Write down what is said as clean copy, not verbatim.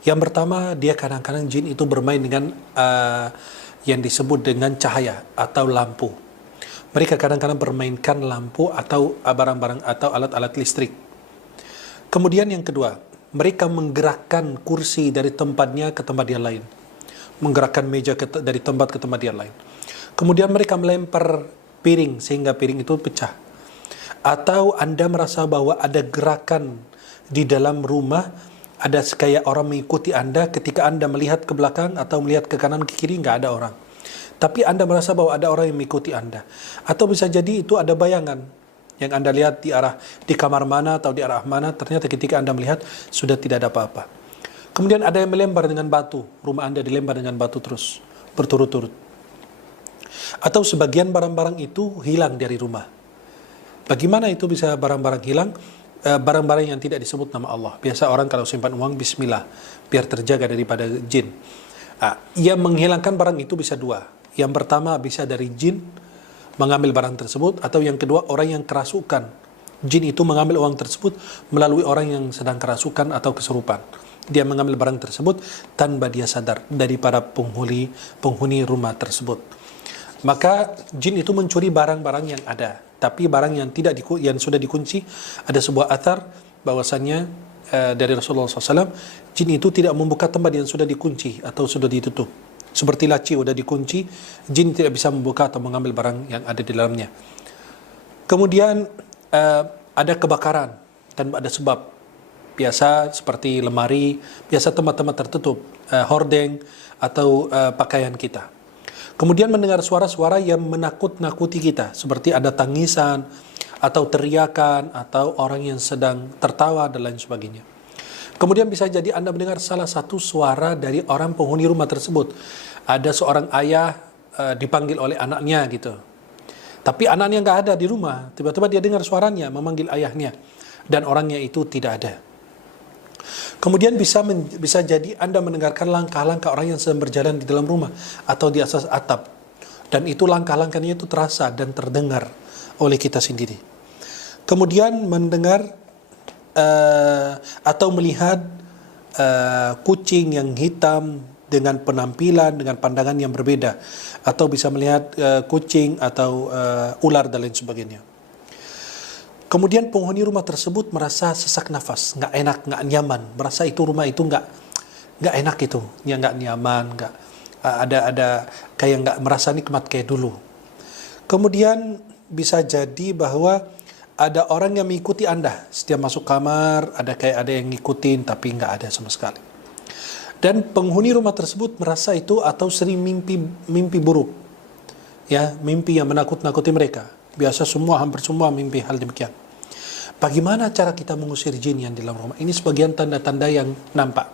Yang pertama, dia kadang-kadang jin itu bermain dengan yang disebut dengan cahaya atau lampu. Mereka kadang-kadang bermainkan lampu atau barang-barang atau alat-alat listrik. Kemudian yang kedua, mereka menggerakkan kursi dari tempatnya ke tempat yang lain. Menggerakkan meja dari tempat ke tempat yang lain. Kemudian mereka melempar piring sehingga piring itu pecah. Atau Anda merasa bahwa ada gerakan di dalam rumah, ada kayak orang mengikuti Anda ketika Anda melihat ke belakang atau melihat ke kanan ke kiri, nggak ada orang. Tapi Anda merasa bahwa ada orang yang mengikuti Anda. Atau bisa jadi itu ada bayangan yang Anda lihat di kamar mana atau di arah mana, ternyata ketika Anda melihat sudah tidak ada apa-apa. Kemudian ada yang melempar dengan batu, rumah Anda dilempar dengan batu terus, berturut-turut. Atau sebagian barang-barang itu hilang dari rumah. Bagaimana itu bisa barang-barang hilang? Barang-barang yang tidak disebut nama Allah. Biasa orang kalau simpan uang, bismillah, biar terjaga daripada jin. Yang menghilangkan barang itu bisa dua. Yang pertama bisa dari jin mengambil barang tersebut, atau yang kedua orang yang kerasukan. Jin itu mengambil uang tersebut melalui orang yang sedang kerasukan atau kesurupan. Dia mengambil barang tersebut tanpa dia sadar daripada penghuni rumah tersebut. Maka jin itu mencuri barang-barang yang ada, tapi barang yang sudah dikunci. Ada sebuah athar bahwasannya dari Rasulullah SAW, jin itu tidak membuka tempat yang sudah dikunci atau sudah ditutup. Seperti laci sudah dikunci, jin tidak bisa membuka atau mengambil barang yang ada di dalamnya. Kemudian ada kebakaran tanpa ada sebab. Biasa seperti lemari, biasa tempat-tempat tertutup, hordeng atau pakaian kita. Kemudian mendengar suara-suara yang menakut-nakuti kita, seperti ada tangisan atau teriakan atau orang yang sedang tertawa dan lain sebagainya. Kemudian bisa jadi Anda mendengar salah satu suara dari orang penghuni rumah tersebut. Ada seorang ayah dipanggil oleh anaknya gitu. Tapi anaknya nggak ada di rumah. Tiba-tiba dia dengar suaranya memanggil ayahnya. Dan orangnya itu tidak ada. Kemudian bisa jadi Anda mendengarkan langkah-langkah orang yang sedang berjalan di dalam rumah atau di atas atap. Dan itu langkah-langkahnya itu terasa dan terdengar oleh kita sendiri. Kemudian mendengar atau melihat kucing yang hitam dengan penampilan, dengan pandangan yang berbeda, atau bisa melihat kucing atau ular dan lain sebagainya. Kemudian penghuni rumah tersebut merasa sesak nafas, nggak enak, nggak nyaman, merasa itu rumah itu nggak enak itu, ya nggak nyaman, nggak ada kayak nggak merasa nikmat kayak dulu. Kemudian bisa jadi bahwa ada orang yang mengikuti Anda. Setiap masuk kamar, ada yang ngikutin, tapi nggak ada sama sekali. Dan penghuni rumah tersebut merasa itu atau sering mimpi buruk. Ya, mimpi yang menakut-nakuti mereka. Biasa hampir semua mimpi hal demikian. Bagaimana cara kita mengusir jin yang di dalam rumah? Ini sebagian tanda-tanda yang nampak.